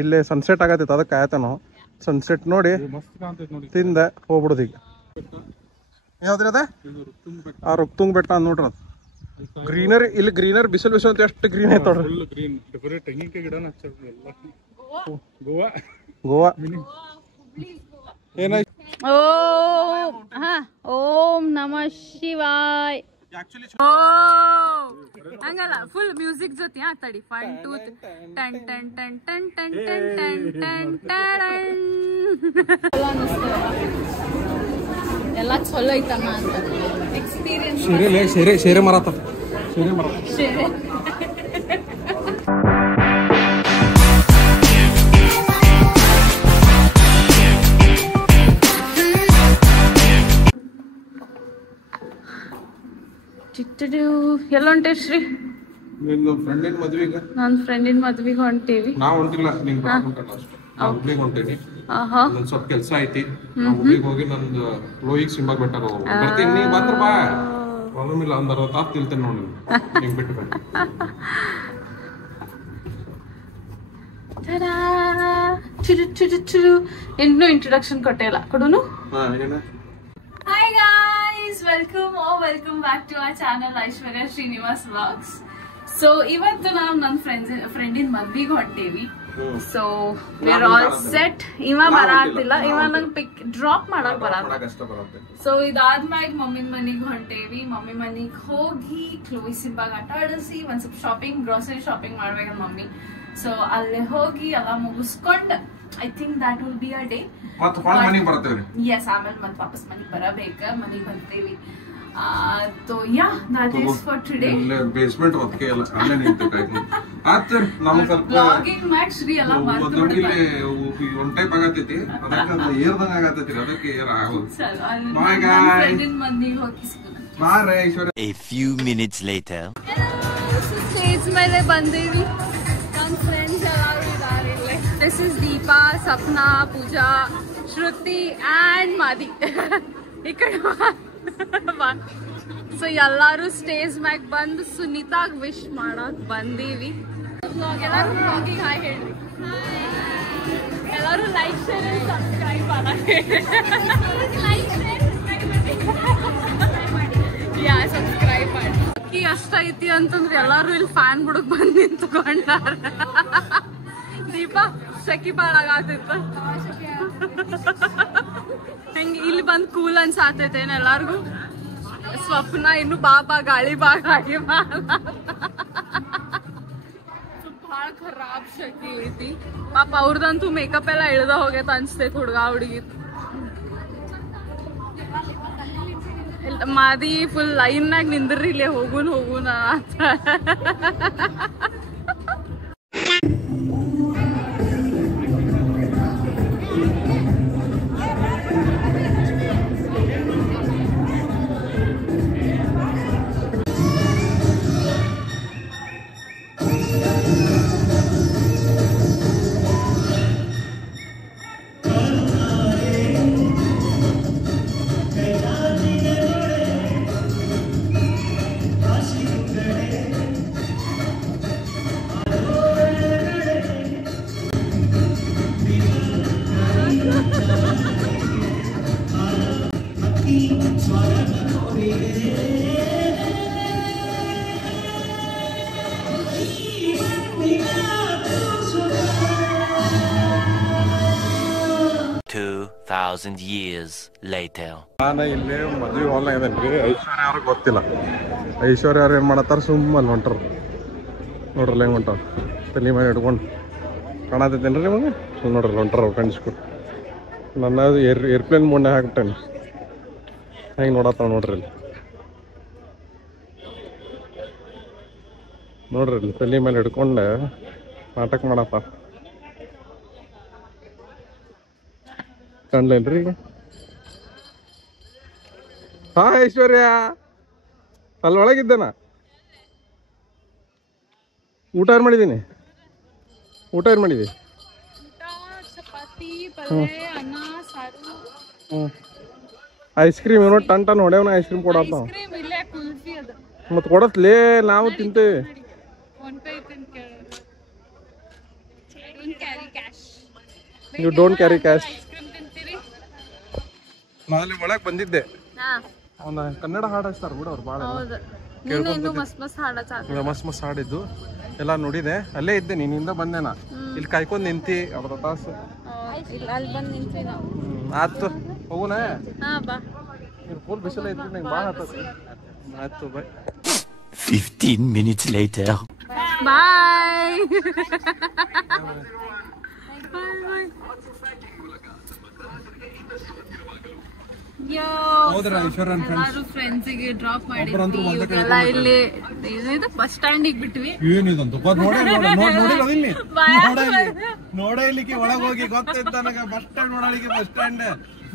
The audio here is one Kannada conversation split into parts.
ಇಲ್ಲೇ ಸನ್ಸೆಟ್ ಆಗತ್ತೈತೆ ಅದಕ್ಕೆ ಕಾಯತ ನಾವು ಸನ್ಸೆಟ್ ನೋಡಿ ತಿಂದ ಹೋಗ್ಬಿಡೋದು ಈಗ ಯಾವ್ದ್ರಿ ಅದ ಆ ರುಕ್ತುಂಗ್ ಬೆಟ್ಟ ಅಂದ್ ನೋಡ್ರಿ ಅದು ಗ್ರೀನರಿ ಇಲ್ಲಿ ಗ್ರೀನರಿ ಬಿಸಿಲು ಬಿಸಿಲು ಅಂತ ಎಷ್ಟು ಗ್ರೀನ್ ಐತೆ ಗೋವಾ ಏನಾಯ್ತು ಓಂ ನಮಃ ಶಿವಾಯ್ ಹಂಗಲ್ಲ ಫುಲ್ ಮ್ಯೂಸಿಕ್ ಜೊತೆ ತಡಿ 1 2 ಟನ್ ಟನ್ ಟನ್ ಟನ್ ಟನ್ ಟನ್ ಟನ್ ಟನ್ ಎಲ್ಲ ಚಲೋ ಐತಮ್ಮ ಅಂತ ಎಕ್ಸ್ಪೀರಿಯನ್ಸ್ ಶೇರೆ ಮರತ ಎಲ್ಲ ಹೊಂಟೇಶ್ರೀ ನನ್ನ ಫ್ರೆಂಡಿನ ಮದ್ವಿಗೆ ಹೊಂಟೇವಿ ನಾ ಹೊಂಟಿಲ್ಲ ಹುಬ್ಳಿಗೆ ಹೊಂಟೇನಿ ಸ್ವಲ್ಪ ಕೆಲಸ ಐತಿ ಹುಬ್ಳಿಗೆ ಹೋಗಿ ನಂದು ಲೋಹಿಗ್ ಸಿಂಬಾಗ್ ಬೆಟ್ಟ ಬರ್ತೀನಿ ನೀ ಬಂದ್ರ ಬಾ ಪ್ರಾಬ್ಲಮ್ ಇಲ್ಲ ಒಂದ್ 60 ತಾಸು ತಿಳ್ತೇನೆ ನೋಡಿ ನಿಂಗೆ ಬಿಟ್ಟು ಇನ್ನೂ ಇಂಟ್ರೊಡಕ್ಷನ್ ಕೊಟ್ಟಿಲ್ಲ ಕೊಡುನು hi guys welcome back to our channel Aishwarya Srinivas vlogs so ಇವತ್ತು ನಾವು ನನ್ನ ಫ್ರೆಂಡಿನ ಮದ್ವಿಗೆ ಹೊಂಟೇವಿ so we are all set ಇವ ಬರಾತಿಲ್ಲ ಇವ ನಂಗೆ ಡ್ರಾಪ್ ಮಾಡಕ್ ಬರಲ್ಲ ಸೊ ಇದಾದ್ಮ್ಯಾಗ ಮಮ್ಮಿನ ಮನಿಗೆ ಹೊಂಟೇವಿ ಮಮ್ಮಿ ಮನಿಗೆ ಹೋಗಿ ಕ್ಲೋಯ್ ಸಿಂಬಾಗ ಆಟ ಆಡಿಸಿ ಒಂದ್ ಸ್ವಲ್ಪ ಶಾಪಿಂಗ್ ಗ್ರೋಸರಿ ಶಾಪಿಂಗ್ ಮಾಡ್ಬೇಕ ಮಮ್ಮಿ ಸೊ ಅಲ್ಲೇ ಹೋಗಿ ಎಲ್ಲ ಮುಗಿಸ್ಕೊಂಡ್ I think that will be a day ಎಸ್ ಆಮೇಲೆ ಮತ್ತೆ ವಾಪಸ್ ಮನಿಗೆ ಬರಬೇಕ ಮನಿಗೆ ಬರ್ತೇವಿ तो या that is for today basement ಹೊತ್ತಿಗೆ ಎಲ್ಲ ಅಲ್ಲೇ ನಿಂತಿತ್ತು ಆತರ ನಾವು ಸ್ವಲ್ಪ ಬ್ಲಾಗಿಂಗ್ ಮ್ಯಾಕ್ ಶ್ರೀ ಎಲ್ಲ ಮಾಡ್ತಿದ್ವಿ ಒನ್ ಟೈಪ್ ಆಗತೈತಿ ಅದಕ್ಕೆ ಏರ್ದಂಗ ಆಗತೈತಿ ಅದಕ್ಕೆ ಏರ್ ಆಗೋದು ಬೈ ಗಾಯ್ಸ್ ಫ್ರೆಂಡಿನ ಮನೆಗೆ ಹೋಗಿ ಸಿಗೋಣ ಬಾರೆ Aishwarya A few minutes later stage ಮೇಲೆ ಬಂದೇವಿ ನನ್ನ ಫ್ರೆಂಡ್ಸ್ ಎಲ್ಲರೂ ಇದ್ದಾರೆ ಇಲ್ಲಿ this is Deepa Sapna Pooja Shruti and ಮಾದಿ ಈ ಕಡೆ ಸೊ ಎಲ್ಲಾರು ಸ್ಟೇಜ್ ಮ್ಯಾಗ ಬಂದು ಸುನೀತಾಗ್ ವಿಶ್ ಮಾಡಕ್ ಬಂದೀವಿ ಎಲ್ಲಾರು ಬ್ಲಾಗಿಂಗ್ ಹಾಯ್ ಹೇಳ್ರಿ ಎಲ್ಲಾರು ಲೈಕ್ ಶೇರ್ ಸಬ್ಸ್ಕ್ರೈಬ್ ಸಬ್ಸ್ಕ್ರೈಬ್ ಮಾಡಿ ಅಕ್ಕಿ ಅಷ್ಟ ಐತಿ ಅಂತಂದ್ರೆ ಎಲ್ಲಾರು ಇಲ್ಲಿ ಫ್ಯಾನ್ ಬುಡಕ್ ಬಂದ್ ನಿಂತ್ಕೊಂಡಾರ ದೀಪಾ ಸಖಿ ಬಾಳಾಗತ್ತಿತ್ತು ಹೆಂಗೆ ಇಲ್ಲಿ ಬಂದ್ ಕೂಲ್ ಅನ್ಸಾತೈತೆ ಎಲ್ಲಾರ್ಗು ಸ್ವಪ್ನ ಇನ್ನು ಬಾ ಗಾಳಿ ಗಾಳಿ ಭಾಳ ಖರಾಬ್ ಶಕಿ ಐತಿ ಪಾಪ ಅವ್ರದಂತೂ ಮೇಕಪ್ ಎಲ್ಲ ಇಳ್ದ ಹೋಗೈತ ಅನ್ಸ್ತೈತಿ ಹುಡ್ಗ ಹುಡುಗಿ ಮಾದಿ ಫುಲ್ ಲೈನ್ನಾಗ ನಿಂದ್ರಿ ಇಲ್ಲೇ ಹೋಗುನ್ ಅಂತ years later ನಾನು ಇಲ್ಲಿ ಮದ್ವೆ ಹಾಲ್ ಇದನ್ರಿ ಐಶ್ವರ್ಯ ಅವ್ರಿಗೆ ಗೊತ್ತಿಲ್ಲ ಐಶ್ವರ್ಯ ಅವ್ರು ಏನ್ ಮಾಡತ್ತಾರ ಸುಮ್ಮಲ್ಲಿ ಹೊಂಟಾರ ನೋಡ್ರಲ್ಲ ಹೆಂಗ್ ಹೊಂಟಾರ ತಲೆ ಮೇಲೆ ಹಿಡ್ಕೊಂಡು ಕಾಣತೈತೇನ್ರಿ ನಿಮಗೆ ನೋಡ್ರಲ್ಲ ಹೊಂಟಾರ ಕಾಣಿಸ್ಕೊಟ್ಟು ನನ್ನ ಏರ್ಪ್ಲೇನ್ ಮೊನ್ನೆ ಹಾಕ್ಬಿಟ್ಟೇನೆ ಹೆಂಗೆ ನೋಡತ್ತಾವ ನೋಡ್ರಿ ಇಲ್ಲಿ ನೋಡ್ರಿ ಇಲ್ಲಿ ತಲೆ ಮೇಲೆ ಹಿಡ್ಕೊಂಡು ನಾಟಕ ಮಾಡತ್ತಾರ ಕಾಣ್ಲೇನ್ರಿ ಈಗ ಹಾ ಐಶ್ವರ್ಯ ಅಲ್ಲಿ ಒಳಗಿದ್ದೇನ ಊಟ ಏನ್ ಮಾಡಿದ್ದೀನಿ ಊಟ ಏನ್ ಮಾಡಿದಿ ಐಸ್ ಕ್ರೀಮ್ ಏನೋ ಟನ್ ಹೊಡೆಯವನ ಐಸ್ ಕ್ರೀಮ್ ಕೊಡತ್ತ ಮತ್ ಕೊಡತ್ಲೇ ನಾವು ತಿಂತೇವೆ you don't carry cash. Ice cream ತಿಂತೀರಿ? ನಾನು ಒಳಗೆ ಬಂದಿದ್ದೆ, ಹಾ ಅವನ ಕನ್ನಡ ಹಾಡು ಹಚ್ತಾರೆ ಬಿಡು ಅವ್ರು ಭಾಳ. ಹೌದು, ನೀನು ಮಸ್ತ್ ಮಸ್ತ್ ಹಾಡ ಚಾಲು. ಮಸ್ತ್ ಹಾಡಿದ್ದು ಎಲ್ಲ ನೋಡಿದೆ. ಅಲ್ಲೇ ಇದ್ದೆ, ನಿನ್ನಿಂದ ಬಂದೆ ನಾ. ಇಲ್ಲಿ ಕಾಯ್ಕೊಂಡು ನಿಂತಿ ಅರ್ಧ ತಾಸು. ಅಲ್ಲಿ ಬಂದು ನಿಂತ್ವಿ ನಾವು. ಆಯ್ತು ಹೋಗುನ. ಹಾ ಬಾ. ಫುಲ್ ಬಿಸಿಲು ಐತಿ, ನಂಗೆ ಭಾಳ ಹತ್ತದ. ಆಯ್ತು ಬಾಯ್. 15 minutes later. ಬಾಯ್. ಎಲ್ಲಾರು ಫ್ರೆಂಡ್ಸಿಗೆ ಡ್ರಾಪ್ ಮಾಡಿದ್ವಿ. ಇವಾಗೆಲ್ಲ ಇಲ್ಲಿ ಏನಿದೆ ಬಸ್ ಸ್ಟ್ಯಾಂಡಿಗೆ ಬಿಟ್ವಿ. ಏನಿದಂತ ನೋಡ ಇಲ್ಲಿಕ್ಕೆ ಒಳಗೆ ಹೋಗಿ ಗೊತ್ತಿತ್ತು ನನಗೆ. ಬಸ್ ಸ್ಟ್ಯಾಂಡ್ ನೋಡಲಿಕ್ಕೆ ಬಸ್ ಸ್ಟ್ಯಾಂಡ್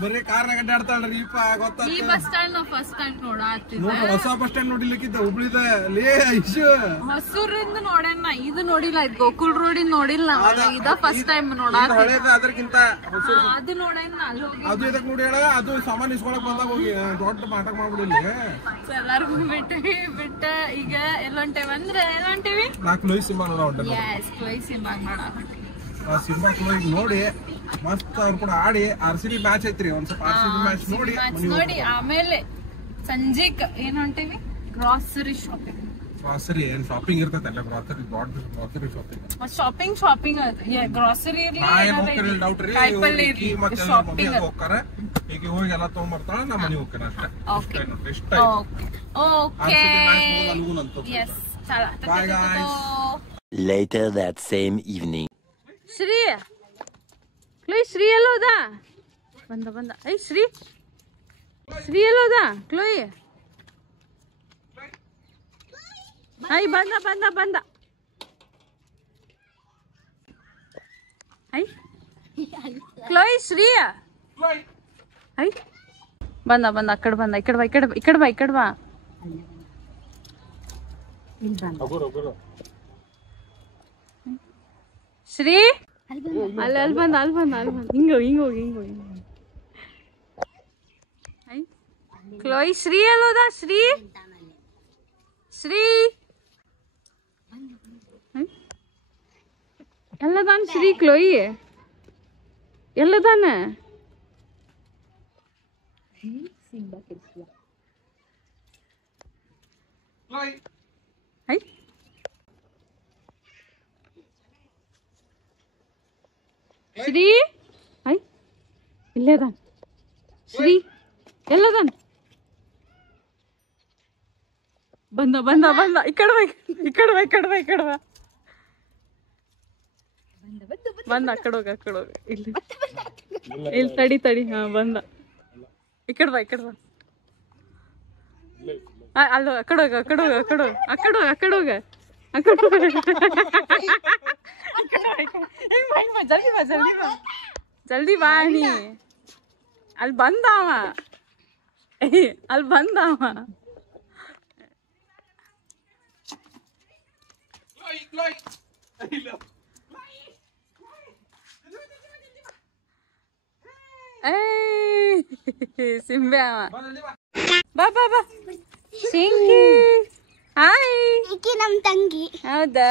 ಬರೀ ಕಾರ್ನಾಗ ಅಡ್ಡಾಡ್ತಾಳ್ರಿ ಇಪ್ಪ ಗೊತ್ತ. ಈ ಬಸ್ ಸ್ಟ್ಯಾಂಡ್ ನಾವು ಫಸ್ಟ್ ಟೈಮ್ ನೋಡಾತಿದ್ದೆ. ಹೊಸ ಬಸ್ ಸ್ಟ್ಯಾಂಡ್ ನೋಡಿಲಿಕ್ಕಿದ್ದ ಹುಬ್ಳಿದ ಲೇ ಐಶು. ಹೊಸೂರಿಂದ ನೋಡೇನ, ಇದು ನೋಡಿಲ್ಲ. ಇದು ಗೋಕುಲ್ ರೋಡಿನ ನೋಡಿಲ್ಲ. ಇದ ಫಸ್ಟ್ ಟೈಮ್ ನೋಡಾತಿ. ಹಳೇದ ಅದಕ್ಕಿಂತ ಅದು ನೋಡೇನ. ಅಲ್ಲಿ ಹೋಗಿ ಅದು ಇದಕ್ ನೋಡಿ ಹೇಳ. ಅದು ಸಾಮಾನ್ ಇಸ್ಕೊಳಕ್ ಬಂದಾಗ ಹೋಗಿ ದೊಡ್ಡ ನಾಟಕ ಮಾಡ್ಬಿಡಿಲ್ಲ. ಎಲ್ಲಾರ್ಗು ಬಿಟ್ಟ ಈಗ ಎಲ್ಲೊಂಟೇವಿ ಅಂದ್ರೆ ಎಲ್ಲೊಂಟೇವಿ. ನಾ ಕ್ಲೋಯ್ ಸಿಂಬಾ ನೋಡ ಹೊಂಟೆ. ಯಸ್, ಕ್ಲೋಯ್ ಸಿಂಬಾ ನೋಡ. ಆ ಸಿಂಬಾ ಕ್ಲೋಯ್ ನೋಡಿ ಮಸ್ತ್ ಅವ್ರು ಕೂಡ ಆಡಿ RCB ಮ್ಯಾಚ್ ಐತ್ರಿ. ಒಂದ್ ಸ್ವಲ್ಪ RCB ಮ್ಯಾಚ್ ನೋಡಿ ಆಮೇಲೆ ಸಂಜೆಕ್ ಏನ್ ಹೊಂಟೇವಿ? Grocery shopping. ಗ್ರಾಸರಿ ಏನ್ ಶಾಪಿಂಗ್ ಇರ್ತೈತಲ್ಲ, ಗ್ರಾಸರಿ ದೊಡ್ಡ grocery shopping. Shopping grocery shopping ಹೋಗ್ತಾರೆ. ಈಗ ಹೋಗಿ ಎಲ್ಲ ತಗೊಂಡ್ಬರ್ತಾಳ, ನಮ್ಮ ಮನೆ ಹೋಗ್ತಾನೆ ಅಷ್ಟೇ. Later that same evening. Shri, Khloe Shri ಎಲ್ಲೋದ? ಬಂದ. ಐ ಶ್ರೀ ಎಲ್ಲೋದ? ಕ್ಲೋಯ್ ಐ ಬಂದ. ಐ ಕ್ಲೋಯ್ ಶ್ರೀ ಐ ಬಂದ. ಅಕ್ಕಡ ಬಂದ. ಇಕಡ್ ಬಾ. ಶ್ರೀ ಅಲ್ಲಿ ಬಂದ. ಹಿಂಗ ಹೋಗಿ. Khloe Shri ಎಲ್ಲೋದ? Shri ಎಲ್ಲದಾನ? Shri Khloe ಎಲ್ಲದಾನ? Shri I ಇಲ್ಲೇದಾನ? Shri ಎಲ್ಲದಾನ? ಬಂದ. ಇಕಡ್ ಬಾ. ಬಂದ. ಅಕ್ಕಡ ಹೋಗ. ಇಲ್ಲಿ ತಡಿ. ಹಾ ಬಂದ. ಇಕಡ್ ಬಾ. ಅಲ್ಲ ಅಕ್ಕಡ ಹೋಗ. ಜಲ್ದಿ ಬಾ ನೀ. ಅಲ್ಲಿ ಬಂದಾವ. ಸಿಂಬೆ ಅವ. ಬಾ. ಚಿಂಕಿ ಹಾಯ್. ಈಕಿ ನಮ್ ತಂಗಿ. ಹೌದಾ?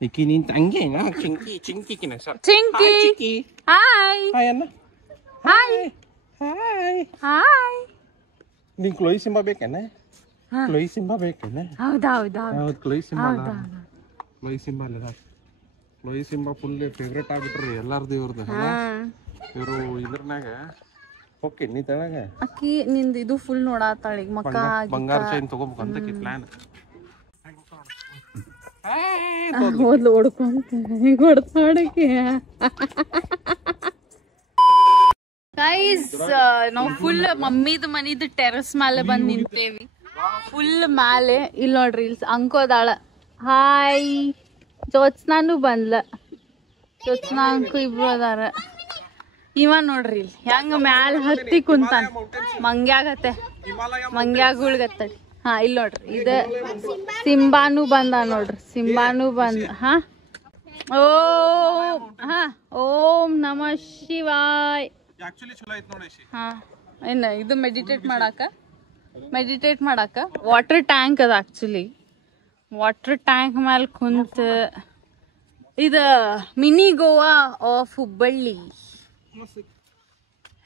ಈಕಿ ನಿನ್ ತಂಗಿನ? ಚಿಂಕಿನ ಸರ್. ಚಿಂಕಿ ಹಾಯ್. ಹಾಯ್. ನಿಂಗೆ ಕ್ಲೋಯ್ ಸಿಂಬಾ ಬೇಕೇನ? ಹೌದು. ಕ್ಲೋಯ್ ಸಿಂಬಾ ಫುಲ್ ಫೇವ್ರೇಟ್ ಆಗ್ಬಿಟ್ರಿ ಎಲ್ಲಾರ್ದು ಇವ್ರದ್ದು. ಇವರು ಇದ್ರನಾಗ ಓಕೆ ನೀ ತಳಗ ಅಕ್ಕಿ ನಿಂದ ಇದು ಫುಲ್ ನೋಡಾತಾಳ. ಈಗ ಮಕ್ಕ ಬಂಗಾರ ಚೈನ್ ತಗೋಬೇಕಂತ ಪ್ಲಾನ್. ಮೊದ್ಲು ಹೊಡ್ಕೊಂತ ಹೊಡ್ತಾಡಕ್ಕೆ. ಗೈಸ್ ನಾವು ಫುಲ್ ಮಮ್ಮಿದ ಮನಿದ ಟೆರಸ್ ಮೇಲೆ ಬಂದ್ ನಿಂತೇವಿ. ಫುಲ್ ಮ್ಯಾಲೆ ಇಲ್ಲಿ ನೋಡ್ರಿ, ಇಲ್ಲಿ ಅಂಕೋದಾಳ. ಹಾಯ್. ಜ್ಯೋತ್ಸ್ನಾನು ಬಂದ್ಲ. ಜ್ಯೋತ್ಸ್ನಾ ಅಂಕು ಇಬ್ರು ಅದಾರ. ಇವ ನೋಡ್ರಿ ಇಲ್ಲಿ ಹೆಂಗ ಮ್ಯಾಲ ಹತ್ತಿ ಕುಂತಾನ. ಮಂಗ್ಯಾಗುಳ್ಗತ್ತಡಿ. ಹಾ ಇಲ್ಲಿ ನೋಡ್ರಿ, ಇದ ಸಿಂಬಾನು ಬಂದ ನೋಡ್ರಿ. ಹಾ ಓಂ ನಮಃ ಶಿವಾಯ್. ಹಾ ಏನ ಇದು ಮೆಡಿಟೇಟ್ ಮಾಡಾಕ ವಾಟರ್ ಟ್ಯಾಂಕ್ ಅದ. ಆಕ್ಚುಲಿ ವಾಟರ್ ಟ್ಯಾಂಕ್ ಮೇಲೆ ಕುಂತ ಇದ ಮಿನಿ ಗೋವಾ ಆಫ್ ಹುಬ್ಬಳ್ಳಿ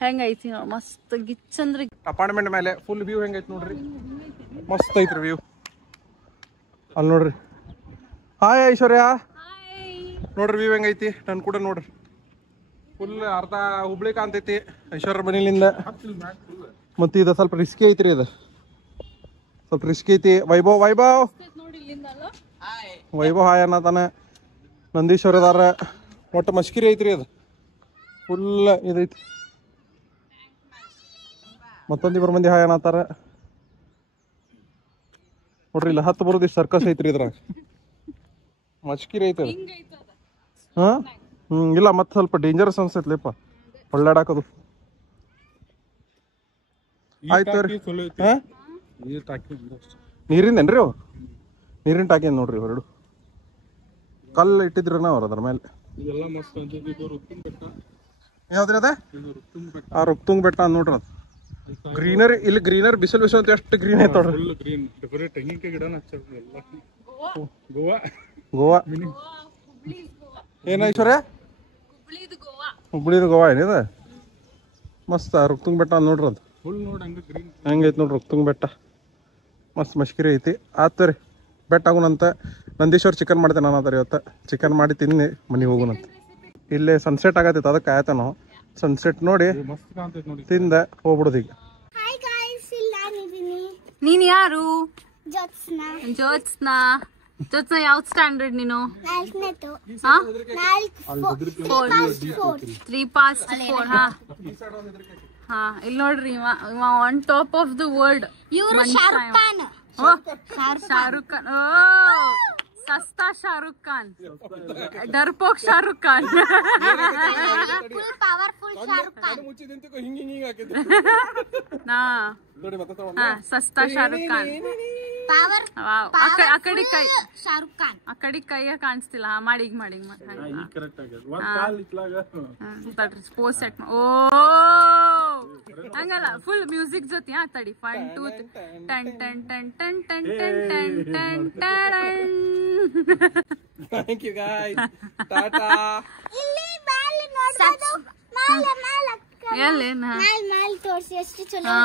ಹೆಂಗೈತಿ ನೋಡ್ ಮಸ್ತ್ ಗಿಚ್ ಅಂದ್ರೆ ಅಪಾರ್ಟ್ಮೆಂಟ್ ಮೇಲೆ ಫುಲ್ ವ್ಯೂ ಹೆಂಗೈತಿ ನೋಡ್ರಿ ಮಸ್ತ್ ಐತ್ರಿ ವ್ಯೂ ಅಲ್ಲಿ ನೋಡ್ರಿ ಹಾಯ್ ಐಶ್ವರ್ಯ ನೋಡ್ರಿ ವ್ಯೂ ಹೆಂಗೈತಿ ನನ್ ಕೂಡ ನೋಡ್ರಿ ಫುಲ್ ಅರ್ಧ ಹುಬ್ಳಿ ಕಾಣ್ತೈತಿ ಐಶ್ವರ್ಯ ಮನೇಲಿಂದ ಮತ್ತೆ ಇದು ಸ್ವಲ್ಪ ರಿಸ್ಕಿ ಐತ್ರಿ ಇದು ಸ್ವಲ್ಪ ರಿಸ್ಕಿ ಐತಿ ವೈಭವ್ ಹಾಯ್ ಅನ್ನತಾನೆ ನಂದೀಶ್ವರದಾರ ಒಟ್ಟು ಮಸ್ಕಿರಿ ಐತ್ರಿ ಅದು ಫುಲ್ ಇದೈತಿ ಮತ್ತೊಂದಿಬ್ಬರು ಮಂದಿ ಹಾಯ್ ಅನ್ನತಾರ ನೋಡ್ರಿ ಇಲ್ಲ ಹತ್ತು ಬರೋದು ಸರ್ಕಸ್ ಐತ್ರಿ ಇದ್ರಾಗ ಮಸ್ಕಿರಿ ಐತಿ ಹಾ ಇಲ್ಲ ಮತ್ತೆ ಸ್ವಲ್ಪ ಡೇಂಜರಸ್ ಅನ್ಸೈತ್ಲಿಪ್ಪ ಒಳ್ಳಾಡಾಕದು ಆಯ್ತು ರೀ ನೀರಿಂದೇನ್ರಿ ಅವು ನೀರಿನ ಟಾಕಿ ನೋಡ್ರಿ ಹೊರಡು ಕಲ್ಲು ಇಟ್ಟಿದ್ರನ ಅವ್ರ ಅದ್ರ ಮೇಲೆ ಯಾವ್ದ್ರಿ ಅದ ಆ ರುಕ್ತುಂಗ್ ಬೆಟ್ಟ ಅಂದ್ ನೋಡ್ರಿ ಅದು ಗ್ರೀನರಿ ಇಲ್ಲಿ ಗ್ರೀನರಿ ಬಿಸಿಲು ಅಂತ ಎಷ್ಟು ಗ್ರೀನ್ ಐತ ಗೋವಾ ಏನ ಐಶ್ವರ್ಯ ಹುಬ್ಳಿದು ಗೋವಾ ಏನಿದ ಮಸ್ತ್ ರುಕ್ತುಂಗ್ ಬೆಟ್ಟ ಅಂದ್ ನೋಡ್ರಿ ಅದು ಹೆಂಗೈತಿ ನೋಡ್ರಿ ರುಕ್ತುಂಗ್ ಬೆಟ್ಟ ಮಸ್ತ್ ಮಸ್ಕಿರಿ ಐತಿ ಆತ ರೀ ಬೆಟ್ಟ ಆಗುನಂತ ನಂದೀಶ್ವರ್ ಚಿಕನ್ ಮಾಡ್ತೇನೆ ನಾನು ಅದರ ಇವತ್ತು ಚಿಕನ್ ಮಾಡಿ ತಿನ್ನಿ ಮನೆಗೆ ಹೋಗುನಂತ ಇಲ್ಲೇ ಸನ್ಸೆಟ್ ಆಗತ್ತೈತೆ ಅದಕ್ಕೆ ಆಯ್ತ ನಾವು ಸನ್ಸೆಟ್ ನೋಡಿ ತಿಂದ ಹೋಗ್ಬಿಡುದು ಈಗ ನೀನ್ ಯಾರು ಜ್ಯೋತ್ಸ್ನಾ ಯಾವ್ದು ಸ್ಟ್ಯಾಂಡರ್ಡ್ ನೀನು 3 ಹಾ ಇಲ್ಲಿ ನೋಡ್ರಿ ಇವ on top of the world Shahrukh Khan ಓ ಸಸ್ತಾ ಶಾರುಖ್ ಖಾನ್ ಡರ್ಪೋಕ್ ಶಾರುಖ್ ಖಾನ್ ಸಸ್ತಾ ಶಾರುಖ್ ಖಾನ್ ಆ ಕಡೆ ಕೈಯ ಕಾಣಿಸ್ತಿಲ್ಲ ಮಾಡಿ ಪೋಸ್ ಸೆಟ್ ಓ ಹಂಗಲ್ಲ ಫುಲ್ ಮ್ಯೂಸಿಕ್ ಜೊತೆ ತಡಿ 1 2 ಟನ್ ಟನ್ ಟನ್ ಟನ್ ಟನ್ ಟನ್ ಟನ್ ಟನ್ ಥ್ಯಾಂಕ್ ಯು ಗಾಯ್ಸ್ ಟಾಟಾ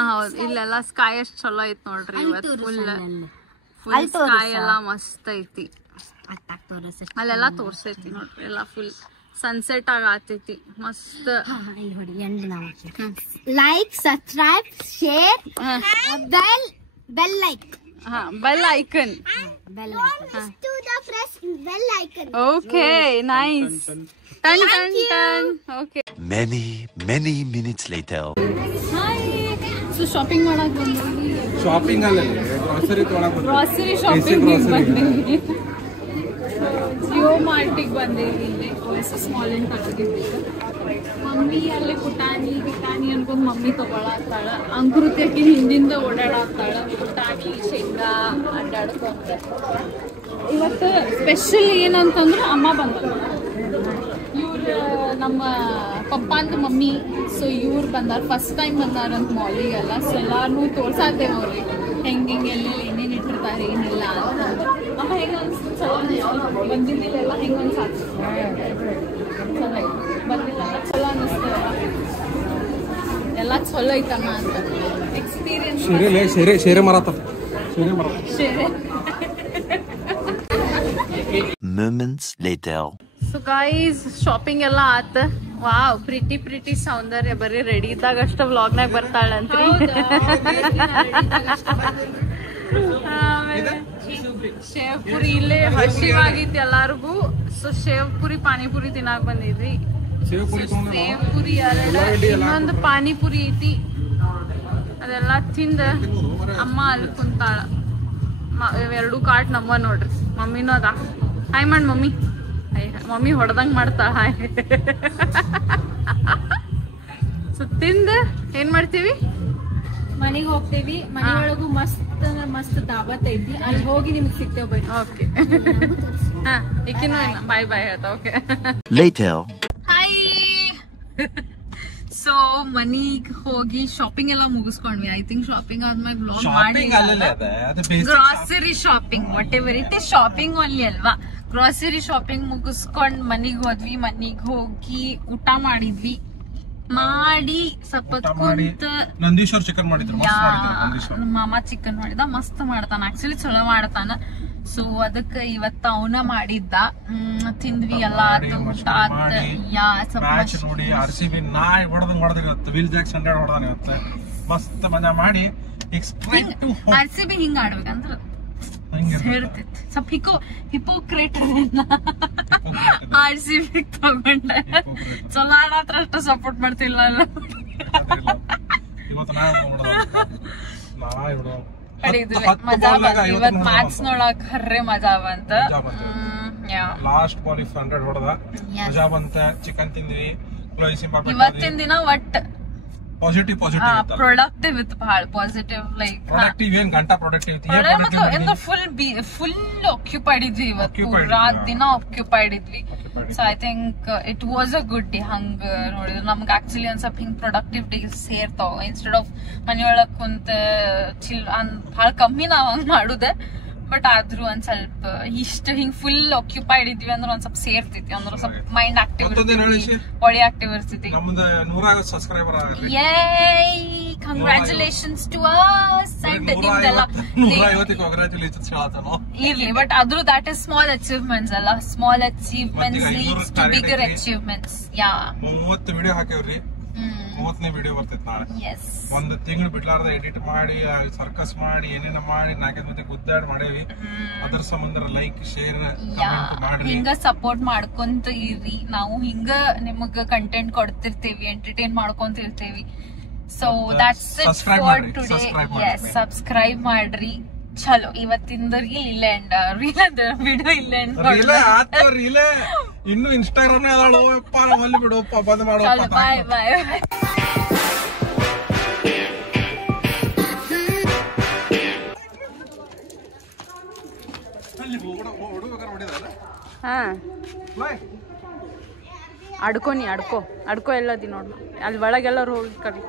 ಹೌದು ಇಲ್ಲೆಲ್ಲ ಸ್ಕೈ ಎಷ್ಟು ಚಲೋ ಐತ್ ನೋಡ್ರಿ ಇವತ್ತು ಫುಲ್ ಸ್ಕೈ ಎಲ್ಲ ಮಸ್ತ್ ಐತಿ ಅಲ್ಲೆಲ್ಲ ತೋರ್ಸೈತಿ ನೋಡ್ರಿ ಎಲ್ಲ ಫುಲ್ ಸನ್ಸೆಟ್ ಆಗತೈತಿ ಮಸ್ತ್ like subscribe share bell icon okay nice ton ಟನ್ ton okay Many minutes later. So shopping ಮಾಡಕ್ ಬಂದ್ವಿ ಶಾಪಿಂಗ್ ಅಲ್ಲ ಗ್ರಾಸರಿ ಶಾಪಿಂಗ್ ಬಂದಿವಿ ಜಿಯೋ ಮಾರ್ಟಿಗೆ ಬಂದೇವಿ ಇಲ್ಲಿ ಸ್ಮಾಲ್ ಅಂಡ್ ತಗೊಂಡಿದ್ವಿ ಮಮ್ಮಿ ಅಲ್ಲಿ ಪುಟಾಣಿ ಅನ್ಕೊಂಡ್ ಮಮ್ಮಿ ತಗೊಳತ್ತಾಳ ಅಂಕೃತ್ಯಕ್ಕೆ ಹಿಂದಿಂದ ಓಡಾಡತ್ತಾಳ ಪುಟಾಣಿ ಶೇಂಗಾ ಅಡ್ಡಾಡ್ಕೊಂತ ಇವತ್ತು ಸ್ಪೆಷಲ್ ಏನಂತಂದ್ರೆ ಅಮ್ಮ ಬಂದ ಇವ್ರು ನಮ್ಮ ಪಪ್ಪಾಂದ ಮಮ್ಮಿ ಸೊ ಇವ್ರು ಬಂದಾರ ಫಸ್ಟ್ ಟೈಮ್ ಬಂದಾರಂತ ಮಾಲಿಗೆಲ್ಲ ಸೊ ಎಲ್ಲಾರು ತೋರ್ಸಾತೇವೆ ಅವ್ರಿಗೆ ಹೆಂಗೆ ಎಲ್ಲೆಲ್ಲಿ ಏನೇನು ಇಟ್ಟಿರ್ತಾರೆ ಏನಿಲ್ಲ ಅಂತ ಅಮ್ಮ ಹೆಂಗ ಅನ್ಸ್ತು ಚಲೋ ಬಂದಿದ್ದಿಲ್ಲ ಹೆಂಗ ಅನ್ಸಾತ ಬಂದಿಲ್ಲ ಚಲೋ ಅನಿಸ್ತದ ಎಲ್ಲ ಚಲೋ ಐತಮ್ಮ ಅಂತ ಎಕ್ಸ್ಪೀರಿಯನ್ಸ್ ಶೇರೆ ಮರಾತ Moments later. So guys shopping ಎಲ್ಲ ಆತ ವಾವ್ ಪ್ರಿಟಿ ಸೌಂದರ್ಯ ಬರೀ ರೆಡಿ ಇದ್ದಾಗ ಅಷ್ಟ ವ್ಲಾಗ್ನಾಗ ಬರ್ತಾಳಂತ್ರಿ ಆಮೇಲೆ ಶೇವ್ ಪುರಿ ಇಲ್ಲೇ ಹಸಿವಾಗಿತ್ತು ಎಲ್ಲಾರ್ಗು ಸೊ ಶೇವ್ ಪುರಿ ಪಾನಿಪುರಿ ತಿನ್ನಾಕ ಬಂದಿದ್ವಿ ಶೇವ್ ಪುರಿ ಎರಡು ಇನ್ನೊಂದು ಪಾನಿಪುರಿ ಐತಿ ಅದೆಲ್ಲ ತಿಂದ ಅಮ್ಮ ಅಲ್ಲಿ ಕುಂತಾಳ ಎರಡು ಕಾರ್ಟ್ ನಮ್ಮ ನೋಡ್ರಿ ಮಮ್ಮಿನೂ ಅದ ಹಾಯ್ ಮಾಡಿ ಮಮ್ಮಿ ಹೊಡೆದಂಗ್ ಮಾಡ್ತಾಳ ಹಾಯ್ ಸೊ ತಿಂದ ಏನ್ ಮಾಡ್ತೀವಿ ಮನೆಗೆ ಹೋಗ್ತೇವಿ ಮನೆಯೊಳಗು ಮಸ್ತ್ ದಾವತ್ ಐತಿ ಅಲ್ಲಿ ಹೋಗಿ ನಿಮ್ಗೆ ಸಿಗ್ತೇವೆ ಬೈ ಓಕೆ ಹಾ ಈಕಿನೂ ಬಾಯ್ ಹೇಳ್ತಾ ಓಕೆ Later. ಹಾಯ್ ಸೊ ಮನಿಗ್ ಹೋಗಿ ಶಾಪಿಂಗ್ ಎಲ್ಲ ಮುಗಿಸ್ಕೊಂಡ್ವಿ ಐ ಥಿಂಕ್ ಶಾಪಿಂಗ್ ಆದ್ಮೇಲೆ ಬ್ಲಾಗ್ ಮಾಡಿ grocery shopping what ever it is shopping only ಅಲ್ವಾ ಗ್ರಾಸರಿ ಶಾಪಿಂಗ್ ಮುಗಿಸ್ಕೊಂಡ್ ಮನಿಗ್ ಹೋದ್ವಿ. ಮನಿಗ್ ಹೋಗಿ ಊಟ ಮಾಡಿದ್ವಿ. ಮಾಡಿ ಸ್ವಲ್ಪ ಕುಂತ ನಂದೀಶ್ವರ್ ಚಿಕನ್ ಮಾಡಿದ್ರು. ಮಾಮ ಚಿಕನ್ ಮಾಡಿದ, ಮಸ್ತ್ ಮಾಡ್ತಾನ. ಆಕ್ಚುಲಿ ಚಲೋ ಮಾಡ್ತಾನ. ಸೊ ಅದಕ್ಕ ಇವತ್ತ ಅವನ ಮಾಡಿದ್ದ. ತಿಂದ್ವಿ ಎಲ್ಲ ಆತು, ಊಟ ಆತ. ಮ್ಯಾಚ್ ನೋಡಿ RCB ನಾಯಿ ಹೊಡೆದಂಗ್ ವಿಲ್ ಜಾಕ್ಸನ್ ಹೊಡೆದಾನ ಇವತ್ತು. ಮಸ್ತ್ ಮಜಾ ಮಾಡಿ RCB ಹಿಂಗ ಆಡ್ಬೇಕಂದ್ರ ಹೇಳ್ತೈತಿ. ಸ್ವಲ್ಪ ಹಿಪೋಕ್ರೇಟ್ RCB ತಗೊಂಡೆ. ಚಲೋ ಆಡತ್ರ ಅಷ್ಟ ಸಪೋರ್ಟ್ ಮಾಡ್ತಿಲ್ಲ. ಮಜಾ ಬಂತ ಇವತ್ ಮ್ಯಾಚ್ ನೋಡಕ್ ಹರ್ರೆ ಮಜಾ ಬಂತ. ಲಾಸ್ಟ್ ಬಾಲ್ 100 ಹೊಡೆದ ಮಜಾ ಬಂತ. ಚಿಕನ್ ತಿಂದ್ವಿ. ಇವತ್ತಿನ ದಿನ ಒಟ್ಟ ಪಾಸಿಟಿವ್ ಪ್ರೊಡಕ್ಟಿವ್ ಇತ್ತು. ಬಹಳ ಪಾಸಿಟಿವ್. ಲೈಕ್ ಪ್ರೊಡಕ್ಟಿವ್ ಏನ್ ಗಂಟಾ ಪ್ರೊಡಕ್ಟಿವ್ ಫುಲ್ ಆಕ್ಯುಪೈಡ್ ಇದ್ವಿ ಇವತ್ತು. ರಾತ್ ದಿನ ಆಕ್ಯುಪೈಡ್ ಇದ್ವಿ. So I think it was a good day. ಹಂಗ ನೋಡಿದ್ರೆ ನಮ್ಗೆ ಆಕ್ಚುಲಿ ಒಂದ್ ಸ್ವಲ್ಪ ಹಿಂಗ್ ಪ್ರೊಡಕ್ಟಿವ್ ಡೇ ಸೇರ್ತಾವ. ಇನ್ಸ್ಟೆಡ್ ಆಫ್ ಮನೆಯೊಳಗ್ ಕುಂತ ಬಹಳ ಕಮ್ಮಿ ನಾವ್ ಹಂಗ್ ಮಾಡುದ. ಬಟ್ ಆದ್ರೂ ಒಂದ್ ಸ್ವಲ್ಪ ಇಷ್ಟ ಹಿಂಗ್ ಫುಲ್ ಆಕ್ಯುಪೈಡ್ ಇದ್ವಿ ಅಂದ್ರೆ ಒಂದ್ ಸ್ವಲ್ಪ ಸೇರ್ತೈತಿ. ಅಂದ್ರೆ ಸ್ವಲ್ಪ ಮೈಂಡ್ ಆಕ್ಟಿವ್ ಇರ್ತೈತಿ, ಬಾಡಿ ಆಕ್ಟಿವ್ ಇರ್ತೈತಿ. ಕಂಗ್ರಾಚುಲೇಷನ್ಸ್ ಟು ಅಸ್ ಅಂಡ್ ನಿಮ್ದೆಲ್ಲ ಇರ್ಲಿ. ಬಟ್ ಆದ್ರೂ ದಟ್ ಇಸ್ ಸ್ಮಾಲ್ ಅಚೀವ್ಮೆಂಟ್ಸ್ ಅಲ್ಲ. Small achievements leads to bigger achievements. ಯಾ 30 ವಿಡಿಯೋ ಹಾಕಿವ್ರಿ. 30ನೇ ವಿಡಿಯೋ ಬರ್ತೈತಿ ನಾಳೆ. ಒಂದ್ ತಿಂಗಳು ಬಿಡ್ಲಾರ್ದ ಎಡಿಟ್ ಮಾಡಿ ಸರ್ಕಸ್ ಮಾಡಿ ಏನೇನ ಮಾಡಿ 4 ಮಂದಿ ಗುದ್ದಾಡ್ ಮಾಡೇವಿ. ಅದ್ರ ಸಂಬಂಧ ಲೈಕ್ ಶೇರ್ ಮಾಡ್ರಿ. ಹಿಂಗ ಸಪೋರ್ಟ್ ಮಾಡ್ಕೊಂತ ಇರ್ರಿ. ನಾವು ಹಿಂಗ ನಿಮಗ ಕಂಟೆಂಟ್ ಕೊಡ್ತಿರ್ತೇವಿ, ಎಂಟರ್ಟೈನ್ ಮಾಡ್ಕೊಂತ ಇರ್ತೇವಿ. So that's it for today. Subscribe ಮಾಡ್ರಿ. ಚಲೋ ಇವತ್ತಿಂದ ರೀಲ್ ಇಲ್ಲ ಎಂಡ್ ವಿಡಿಯೋ ಇಲ್ಲ ಎಂಡ್ ಇನ್ನು ಇನ್ಸ್ಟಾಗ್ರಾಮ್ ಅಲ್ಲಿ ಬಿಡೋಪ್ಪ ಬಂದ್ ಮಾಡೋ. ಬಾಯ್ ಬಾಯ್. ಹಾ ಅಡ್ಕೋ ಎಲ್ಲದಿ ನೋಡು. ಅಲ್ಲಿ ಒಳಗೆಲ್ಲರೂ ಹೋಗಿ ಕರಿ.